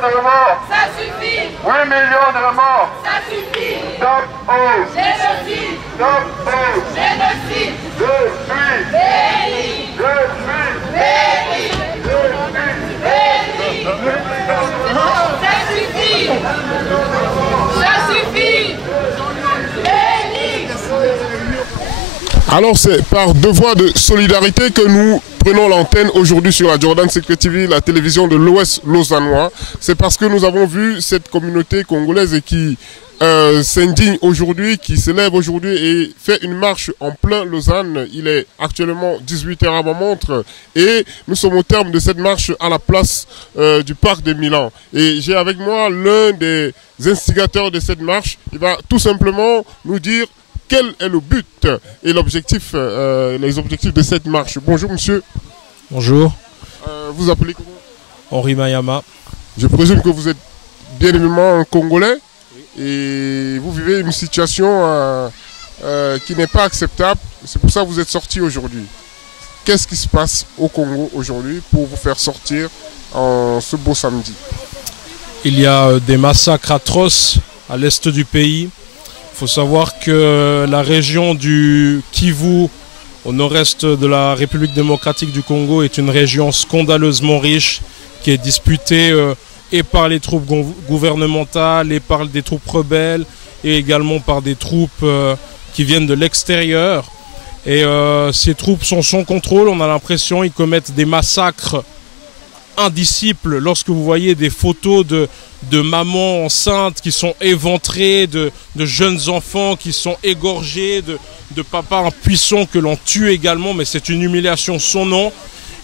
millions de morts. Ça suffit. 8 millions de morts. Ça suffit. Stop all. Génocide. Stop all. Génocide. Je suis. Béni. Je suis. Béni. Je suis. Béni. Ça suffit. Ça suffit. Béni. Alors c'est par devoir de solidarité que nous prenons l'antenne aujourd'hui sur la Jordan Secret TV, la télévision de l'Ouest lausannois. C'est parce que nous avons vu cette communauté congolaise qui s'indigne aujourd'hui, qui s'élève aujourd'hui et fait une marche en plein Lausanne. Il est actuellement 18 h à ma montre et nous sommes au terme de cette marche à la place du parc de Milan. Et j'ai avec moi l'un des instigateurs de cette marche. Il va tout simplement nous dire quel est le but et l'objectif, les objectifs de cette marche. Bonjour monsieur. Bonjour. Vous appelez comment? Henri Mayama. Je présume que vous êtes bien évidemment un Congolais et vous vivez une situation qui n'est pas acceptable. C'est pour ça que vous êtes sorti aujourd'hui. Qu'est-ce qui se passe au Congo aujourd'hui pour vous faire sortir en ce beau samedi? Il y a des massacres atroces à l'est du pays. Il faut savoir que la région du Kivu, au nord-est de la République démocratique du Congo, est une région scandaleusement riche qui est disputée et par les troupes gouvernementales et par des troupes rebelles et également par des troupes qui viennent de l'extérieur. Et ces troupes sont sans contrôle, on a l'impression qu'ils commettent des massacres indisciples. Lorsque vous voyez des photos de mamans enceintes qui sont éventrées, de jeunes enfants qui sont égorgés, de papas impuissants que l'on tue également, mais c'est une humiliation sans nom.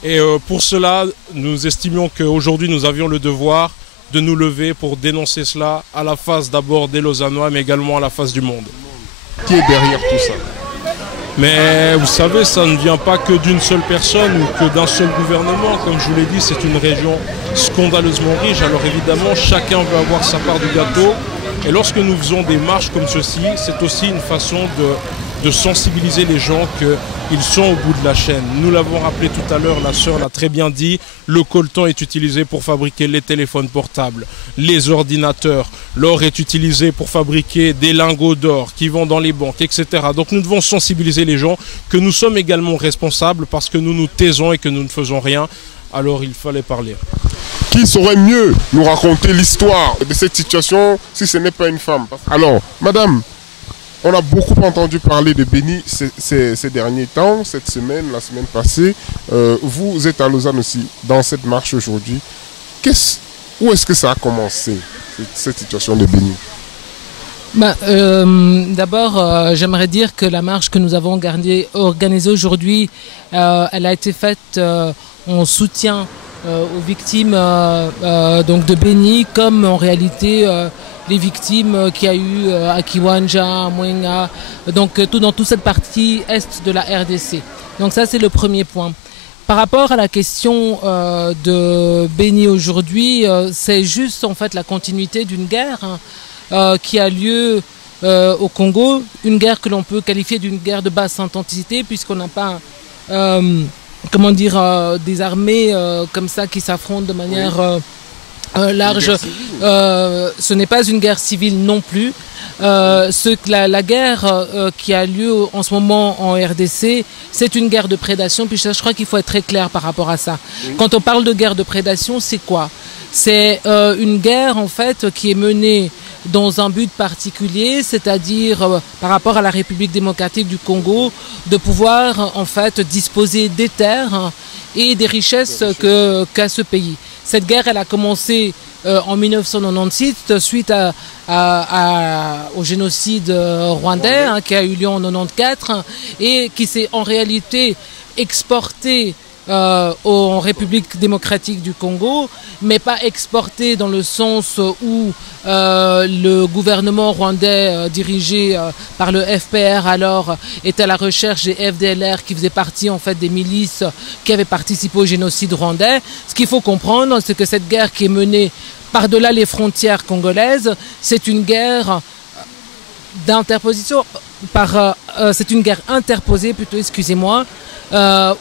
Et pour cela, nous estimions qu'aujourd'hui nous avions le devoir de nous lever pour dénoncer cela à la face d'abord des Lausannois, mais également à la face du monde. Qui est derrière tout ça? Mais vous savez, ça ne vient pas que d'une seule personne ou que d'un seul gouvernement. Comme je vous l'ai dit, c'est une région scandaleusement riche. Alors évidemment, chacun veut avoir sa part du gâteau. Et lorsque nous faisons des marches comme ceci, c'est aussi une façon de sensibiliser les gens qu'ils sont au bout de la chaîne. Nous l'avons rappelé tout à l'heure, la sœur l'a très bien dit, le coltan est utilisé pour fabriquer les téléphones portables, les ordinateurs. L'or est utilisé pour fabriquer des lingots d'or qui vont dans les banques, etc. Donc nous devons sensibiliser les gens que nous sommes également responsables parce que nous nous taisons et que nous ne faisons rien. Alors il fallait parler. Qui saurait mieux nous raconter l'histoire de cette situation si ce n'est pas une femme? Alors, madame, on a beaucoup entendu parler de Béni ces derniers temps, cette semaine, la semaine passée. Vous êtes à Lausanne aussi, dans cette marche aujourd'hui. Où est-ce que ça a commencé, cette situation de Béni? D'abord, j'aimerais dire que la marche que nous avons organisée aujourd'hui, elle a été faite en soutien aux victimes donc de Béni, comme en réalité les victimes qu'il y a eu à Kiwanja, à Mwenga, donc dans toute cette partie est de la RDC. Donc ça, c'est le premier point. Par rapport à la question de Béni aujourd'hui, c'est juste en fait la continuité d'une guerre qui a lieu au Congo, une guerre que l'on peut qualifier d'une guerre de basse intensité puisqu'on n'a pas comment dire, des armées comme ça qui s'affrontent de manière large. Ce n'est pas une guerre civile non plus. La guerre qui a lieu en ce moment en RDC, c'est une guerre de prédation. Puis je crois qu'il faut être très clair par rapport à ça. Oui. Quand on parle de guerre de prédation, c'est quoi? C'est une guerre en fait qui est menée dans un but particulier, c'est-à-dire par rapport à la République démocratique du Congo, de pouvoir en fait disposer des terres et des richesses qu'a ce pays. Cette guerre, elle a commencé en 1996 suite au génocide rwandais qui a eu lieu en 1994 et qui s'est en réalité exporté en République démocratique du Congo, mais pas exporté dans le sens où le gouvernement rwandais dirigé par le FPR alors était à la recherche des FDLR qui faisaient partie en fait des milices qui avaient participé au génocide rwandais. Ce qu'il faut comprendre, c'est que cette guerre qui est menée par-delà les frontières congolaises, c'est une guerre d'interposition, c'est une guerre interposée plutôt, excusez-moi,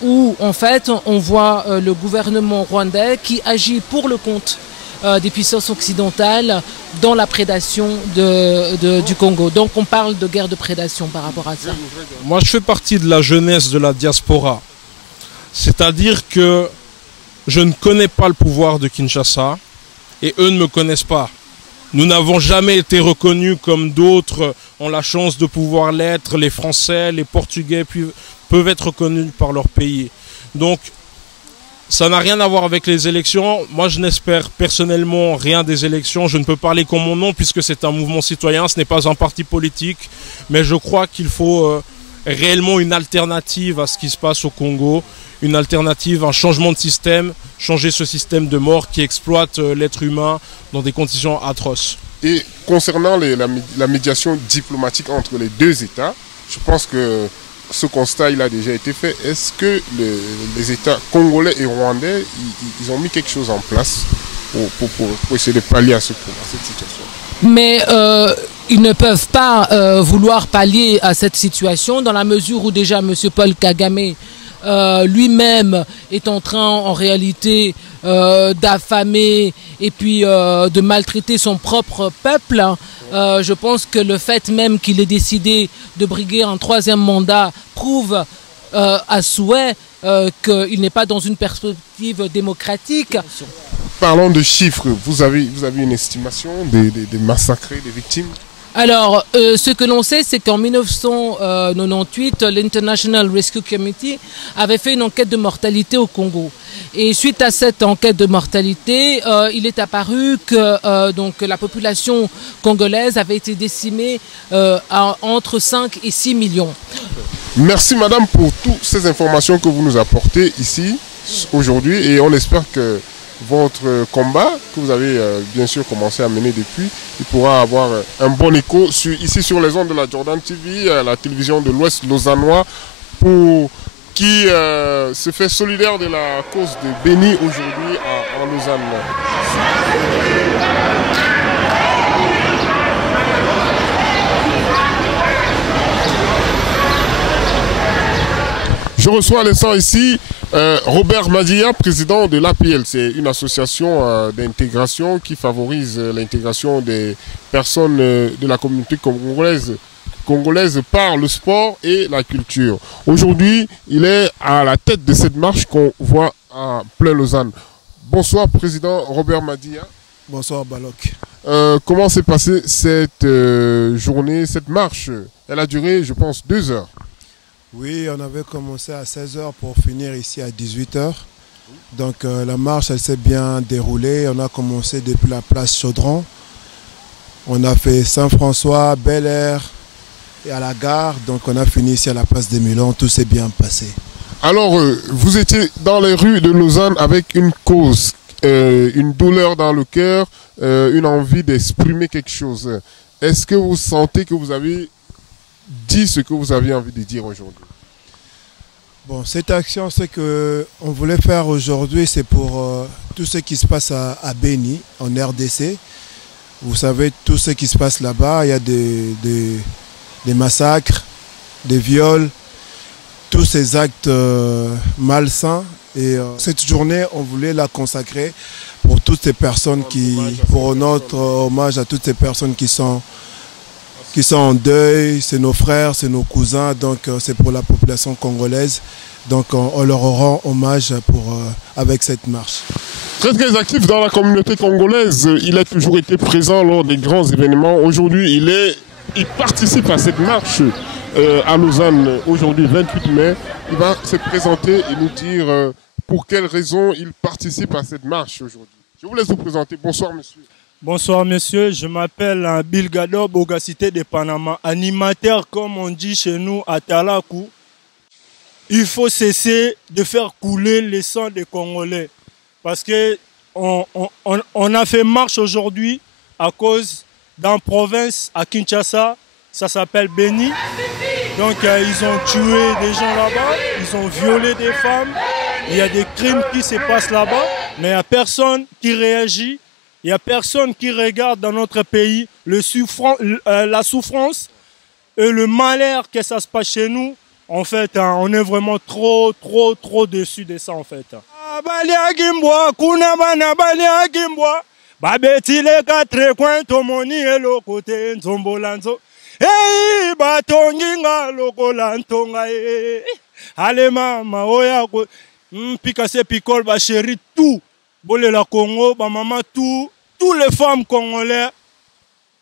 où en fait on voit le gouvernement rwandais qui agit pour le compte des puissances occidentales dans la prédation du Congo. Donc on parle de guerre de prédation par rapport à ça. Moi, je fais partie de la jeunesse de la diaspora. C'est-à-dire que je ne connais pas le pouvoir de Kinshasa et eux ne me connaissent pas. Nous n'avons jamais été reconnus comme d'autres ont la chance de pouvoir l'être. Les Français, les Portugais peuvent être reconnus par leur pays. Donc, ça n'a rien à voir avec les élections. Moi, je n'espère personnellement rien des élections. Je ne peux parler qu'en mon nom puisque c'est un mouvement citoyen, ce n'est pas un parti politique. Mais je crois qu'il faut réellement une alternative à ce qui se passe au Congo. Une alternative, un changement de système, changer ce système de mort qui exploite l'être humain dans des conditions atroces. Et concernant la médiation diplomatique entre les deux États, je pense que ce constat il a déjà été fait. Est-ce que les États congolais et rwandais, ils ont mis quelque chose en place pour essayer de pallier à cette situation? Mais ils ne peuvent pas vouloir pallier à cette situation dans la mesure où déjà M. Paul Kagame lui-même est en train en réalité d'affamer et puis de maltraiter son propre peuple. Je pense que le fait même qu'il ait décidé de briguer un troisième mandat prouve à souhait qu'il n'est pas dans une perspective démocratique. Parlons de chiffres. Vous avez une estimation des massacrés, des victimes? Alors, ce que l'on sait, c'est qu'en 1998, l'International Rescue Committee avait fait une enquête de mortalité au Congo. Et suite à cette enquête de mortalité, il est apparu que donc, la population congolaise avait été décimée entre 5 et 6 millions. Merci madame pour toutes ces informations que vous nous apportez ici aujourd'hui et on espère que votre combat que vous avez bien sûr commencé à mener depuis, il pourra avoir un bon écho ici sur les ondes de la Jordan TV, la télévision de l'Ouest lausannois, qui se fait solidaire de la cause de Béni aujourd'hui en Lausanne. Je reçois à l'instant ici Robert Madia, président de l'APL. C'est une association d'intégration qui favorise l'intégration des personnes de la communauté congolaise par le sport et la culture. Aujourd'hui, il est à la tête de cette marche qu'on voit à plein Lausanne. Bonsoir, président Robert Madia. Bonsoir, Balok. Comment s'est passée cette journée, cette marche? Elle a duré, je pense, 2 heures. Oui, on avait commencé à 16 h pour finir ici à 18 h. Donc la marche, elle s'est bien déroulée. On a commencé depuis la place Chaudron. On a fait Saint-François, Bel-Air et à la gare. Donc on a fini ici à la place des Milans. Tout s'est bien passé. Alors, vous étiez dans les rues de Lausanne avec une cause, une douleur dans le cœur, une envie d'exprimer quelque chose. Est-ce que vous sentez que vous avez dit ce que vous aviez envie de dire aujourd'hui? Bon, cette action, ce qu'on voulait faire aujourd'hui, c'est pour tout ce qui se passe à Béni, en RDC. Vous savez, tout ce qui se passe là-bas, il y a des massacres, des viols, tous ces actes malsains. Et cette journée, on voulait la consacrer pour toutes ces personnes pour notre hommage à toutes ces personnes qui sont en deuil, c'est nos frères, c'est nos cousins, donc c'est pour la population congolaise. Donc on leur rend hommage avec cette marche. Très très actif dans la communauté congolaise, il a toujours été présent lors des grands événements. Aujourd'hui, il participe à cette marche à Lausanne, aujourd'hui 28 mai. Il va se présenter et nous dire pour quelles raisons il participe à cette marche aujourd'hui. Je vous laisse vous présenter. Bonsoir monsieur. Bonsoir monsieur, je m'appelle Bilgado Bogacité de Panama, animateur comme on dit chez nous à Talakou. Il faut cesser de faire couler le sang des Congolais parce qu'on a fait marche aujourd'hui à cause d'une province à Kinshasa, ça s'appelle Béni. Donc ils ont tué des gens là-bas, ils ont violé des femmes, il y a des crimes qui se passent là-bas, mais il n'y a personne qui réagit. Il n'y a personne qui regarde dans notre pays la souffrance et le malheur que ça se passe chez nous. En fait, on est vraiment trop déçus de ça, en fait. babeti les quatre coins tomoni elokote nzombolanzo hey batongi nga lokola ntonga ale mama oya ko pika se picole ba chéri tout bolé la Congo ba maman tout tous les femmes congolais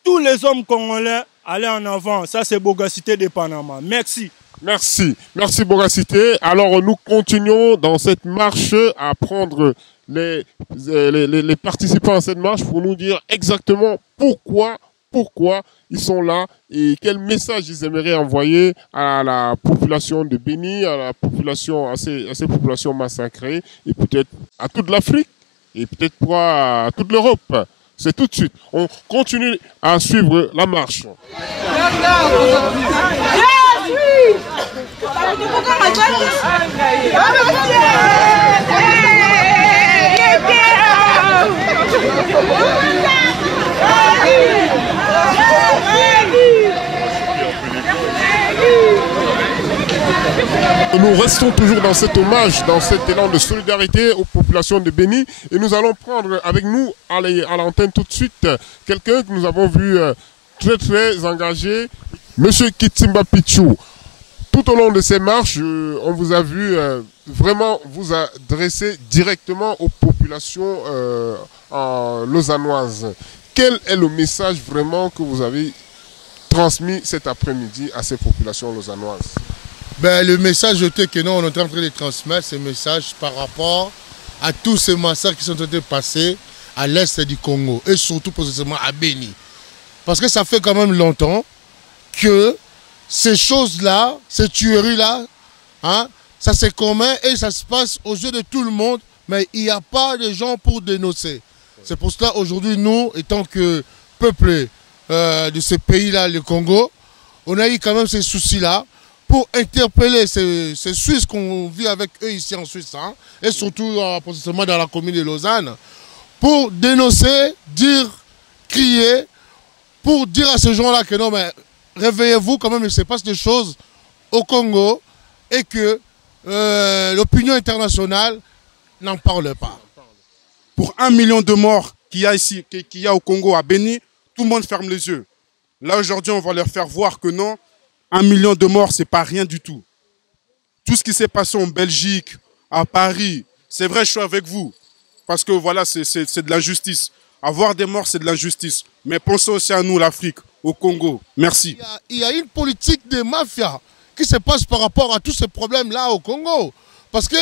tous les hommes congolais allez en avant, ça c'est Bogacité de Panama. Merci. Merci, merci Bogacité. Alors nous continuons dans cette marche à prendre les participants à cette marche pour nous dire exactement pourquoi ils sont là et quel message ils aimeraient envoyer à la population de Béni, à la population, à ces populations massacrées et peut-être à toute l'Afrique et peut-être à toute l'Europe. C'est tout de suite. On continue à suivre la marche. Nous restons toujours dans cet hommage, dans cet élan de solidarité aux populations de Béni et nous allons prendre avec nous à l'antenne tout de suite quelqu'un que nous avons vu très engagé, Monsieur Kitsimba Pichou. Tout au long de ces marches, on vous a vu vraiment vous adresser directement aux populations lausannoises. Quel est le message vraiment que vous avez transmis cet après-midi à ces populations lausannoises? Ben, le message que nous on est en train de transmettre, ce message par rapport à tous ces massacres qui sont en train de passer à l'est du Congo et surtout précisément à Béni. Parce que ça fait quand même longtemps que ces choses-là, ces tueries-là, hein, ça c'est commun et ça se passe aux yeux de tout le monde, mais il n'y a pas de gens pour dénoncer. C'est pour cela aujourd'hui, nous, étant que peuple de ce pays-là, le Congo, on a eu quand même ces soucis-là pour interpeller ces Suisses qu'on vit avec eux ici en Suisse, hein, et surtout précisément dans la commune de Lausanne, pour dénoncer, dire, crier, pour dire à ces gens-là que non, mais réveillez-vous quand même, il se passe des choses au Congo et que l'opinion internationale n'en parle pas. Pour 1 million de morts qu'il y a ici, qu'il y a au Congo, à Béni, tout le monde ferme les yeux. Là aujourd'hui, on va leur faire voir que non, 1 million de morts, c'est pas rien du tout. Tout ce qui s'est passé en Belgique, à Paris, c'est vrai, je suis avec vous. Parce que voilà, c'est de l'injustice. Avoir des morts, c'est de l'injustice. Mais pensez aussi à nous, l'Afrique, au Congo. Merci. Il y a une politique de mafia qui se passe par rapport à tous ces problèmes-là au Congo. Parce que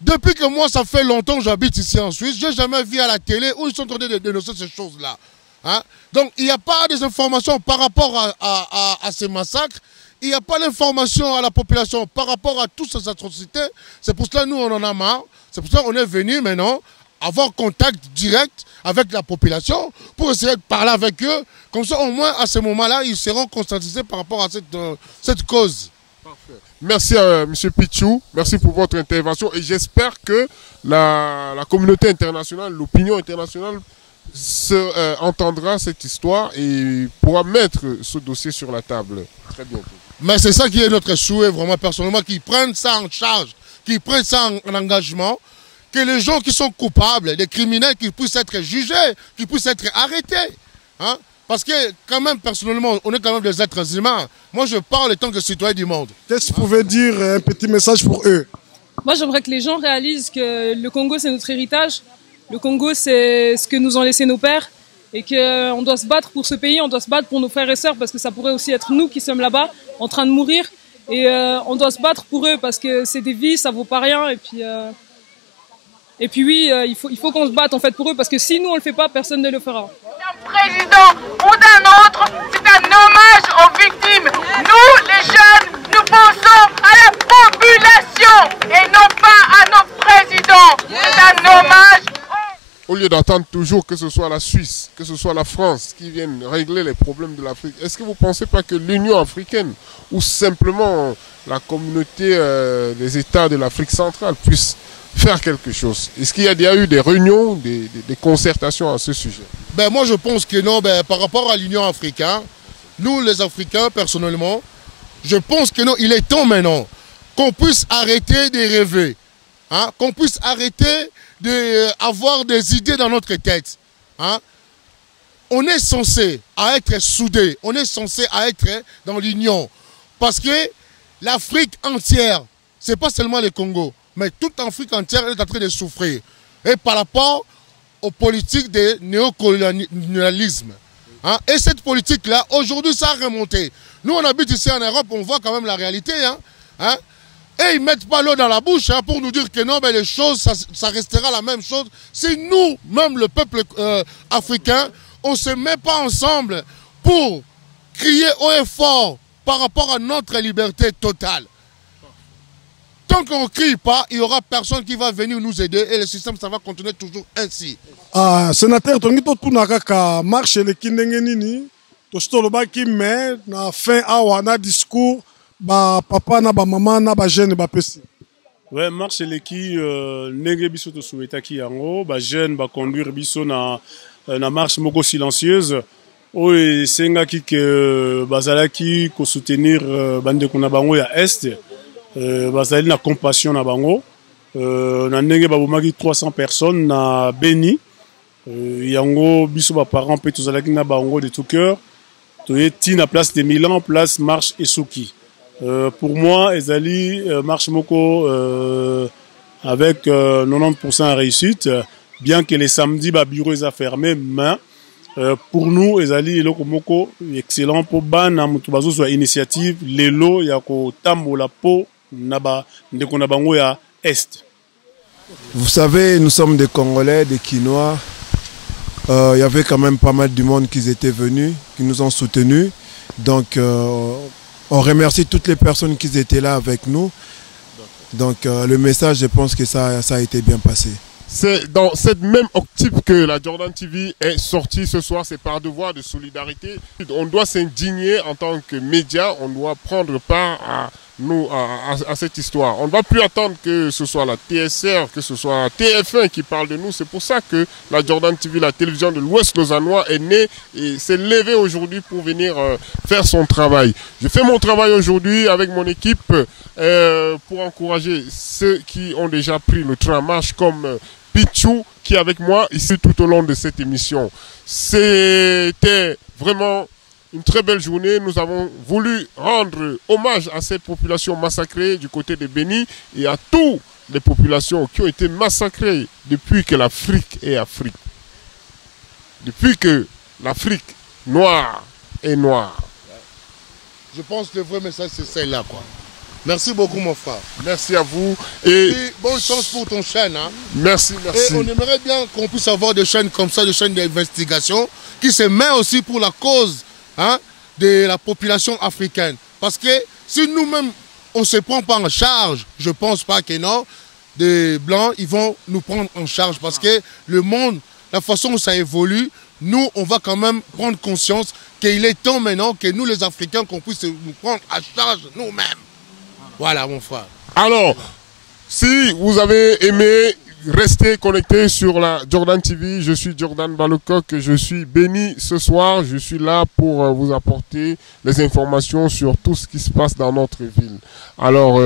depuis que moi, ça fait longtemps que j'habite ici en Suisse, je n'ai jamais vu à la télé où ils sont en train de dénoncer ces choses-là. Hein? Donc, il n'y a pas des informations par rapport à ces massacres. Il n'y a pas d'information à la population par rapport à toutes ces atrocités. C'est pour cela que nous, on en a marre. C'est pour cela qu'on est venu maintenant avoir contact direct avec la population pour essayer de parler avec eux. Comme ça, au moins, à ce moment-là, ils seront conscientisés par rapport à cette cause. Parfait. Merci à M. Pichou. Merci pour votre intervention. Et j'espère que la communauté internationale, l'opinion internationale, entendra cette histoire et pourra mettre ce dossier sur la table très bientôt. Mais c'est ça qui est notre souhait, vraiment, personnellement, qu'ils prennent ça en charge, qu'ils prennent ça en engagement, que les gens qui sont coupables, des criminels, qu'ils puissent être jugés, qu'ils puissent être arrêtés. Hein? Parce que, quand même, personnellement, on est quand même des êtres humains. Moi, je parle en tant que citoyen du monde. Qu'est-ce que vous pouvez dire, un petit message pour eux? Moi, j'aimerais que les gens réalisent que le Congo, c'est notre héritage. Le Congo, c'est ce que nous ont laissé nos pères et qu'on doit se battre pour ce pays, on doit se battre pour nos frères et sœurs parce que ça pourrait aussi être nous qui sommes là-bas en train de mourir et on doit se battre pour eux parce que c'est des vies, ça vaut pas rien et puis oui, il faut qu'on se batte en fait pour eux parce que si nous on le fait pas, personne ne le fera. D'un président ou d'un autre, c'est un hommage aux victimes. Nous, les jeunes, nous pensons à la population et non pas à nos présidents. C'est un hommage. Au lieu d'attendre toujours que ce soit la Suisse, que ce soit la France qui viennent régler les problèmes de l'Afrique, est-ce que vous ne pensez pas que l'Union africaine ou simplement la communauté des États de l'Afrique centrale puisse faire quelque chose? Est-ce qu'il y a eu des réunions, des concertations à ce sujet? Ben, moi je pense que non, par rapport à l'Union africaine, nous les Africains personnellement, je pense que non, il est temps maintenant qu'on puisse arrêter de rêver, hein, qu'on puisse arrêter d'avoir des idées dans notre tête. hein, on est censé à être soudés, on est censé à être dans l'union. Parce que l'Afrique entière, ce n'est pas seulement le Congo, mais toute l'Afrique entière est en train de souffrir. Et par rapport aux politiques de néocolonialisme. Hein, et cette politique-là, aujourd'hui, ça a remonté. Nous, on habite ici en Europe, on voit quand même la réalité. Hein. Et ils ne mettent pas l'eau dans la bouche pour nous dire que non, mais les choses, ça restera la même chose. Si nous, même le peuple africain, on ne se met pas ensemble pour crier haut et fort par rapport à notre liberté totale. Tant qu'on ne crie pas, il n'y aura personne qui va venir nous aider et le système, ça va continuer toujours ainsi. Sénateur, tu as marché le Kindengenini, tu as mais na fin awa na discours ba papa na ba maman na ba jeune ba pesi. Ouais, marche leki nenge biso to souhaita ki yango ba jeune ba conduire biso na marche moko silencieuse. Oye senga ki ke bazalaki ko soutenir bande kuna bango ya est. Bazali na compassion na bango. Na ndenge babomaki 300 personnes na Beni. Yango biso ba parents pe tozalaki na bango de tout cœur. Toyeti na place de Milan, place marche Esuki. Pour moi, Ezali marche moko avec 90% de réussite, bien que les samedis, le bureau est fermé, mais pour nous, Ezali est moko excellent pour ban mutubazo soit initiative, lelo yako tambola po naba ndekonabango ya est. Vous savez, nous sommes des Congolais, des Quinois. Il y avait quand même pas mal du monde qui étaient venus, qui nous ont soutenus. Donc, on remercie toutes les personnes qui étaient là avec nous. Donc, le message, je pense que ça a été bien passé. C'est dans cette même optique que la Jordan TV est sortie ce soir, c'est par devoir de solidarité. On doit s'indigner en tant que média, on doit prendre part à cette histoire. On ne va plus attendre que ce soit la TSR, que ce soit TF1 qui parle de nous. C'est pour ça que la Jordan TV, la télévision de l'Ouest lausannois, est née et s'est levée aujourd'hui pour venir faire son travail. Je fais mon travail aujourd'hui avec mon équipe pour encourager ceux qui ont déjà pris le train en marche comme Pichou qui est avec moi ici tout au long de cette émission. C'était vraiment une très belle journée. Nous avons voulu rendre hommage à cette population massacrée du côté de Beni et à toutes les populations qui ont été massacrées depuis que l'Afrique est Afrique. Depuis que l'Afrique noire est noire. Je pense que le vrai message c'est celle-là, quoi. Merci beaucoup mon frère. Merci à vous. Et bonne chance pour ton chaîne. Hein. Merci, merci. Et on aimerait bien qu'on puisse avoir des chaînes comme ça, des chaînes d'investigation qui se mettent aussi pour la cause de la population africaine. Parce que si nous-mêmes, on ne se prend pas en charge, je ne pense pas que non, des Blancs, ils vont nous prendre en charge. Parce que le monde, la façon où ça évolue, nous, on va quand même prendre conscience qu'il est temps maintenant que nous, les Africains, qu'on puisse nous prendre en charge nous-mêmes. Voilà mon frère. Alors, si vous avez aimé, restez connectés sur la Jordan TV. Je suis Jordan Balocoq, je suis béni ce soir. Je suis là pour vous apporter les informations sur tout ce qui se passe dans notre ville. Alors,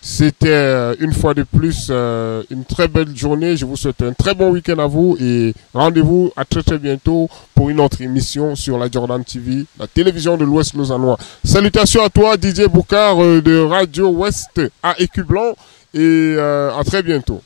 c'était une fois de plus une très belle journée. Je vous souhaite un très bon week-end à vous et rendez-vous à très très bientôt pour une autre émission sur la Jordan TV, la télévision de l'Ouest lausannois. Salutations à toi, Didier Boucard de Radio Ouest à Écublanc et à très bientôt.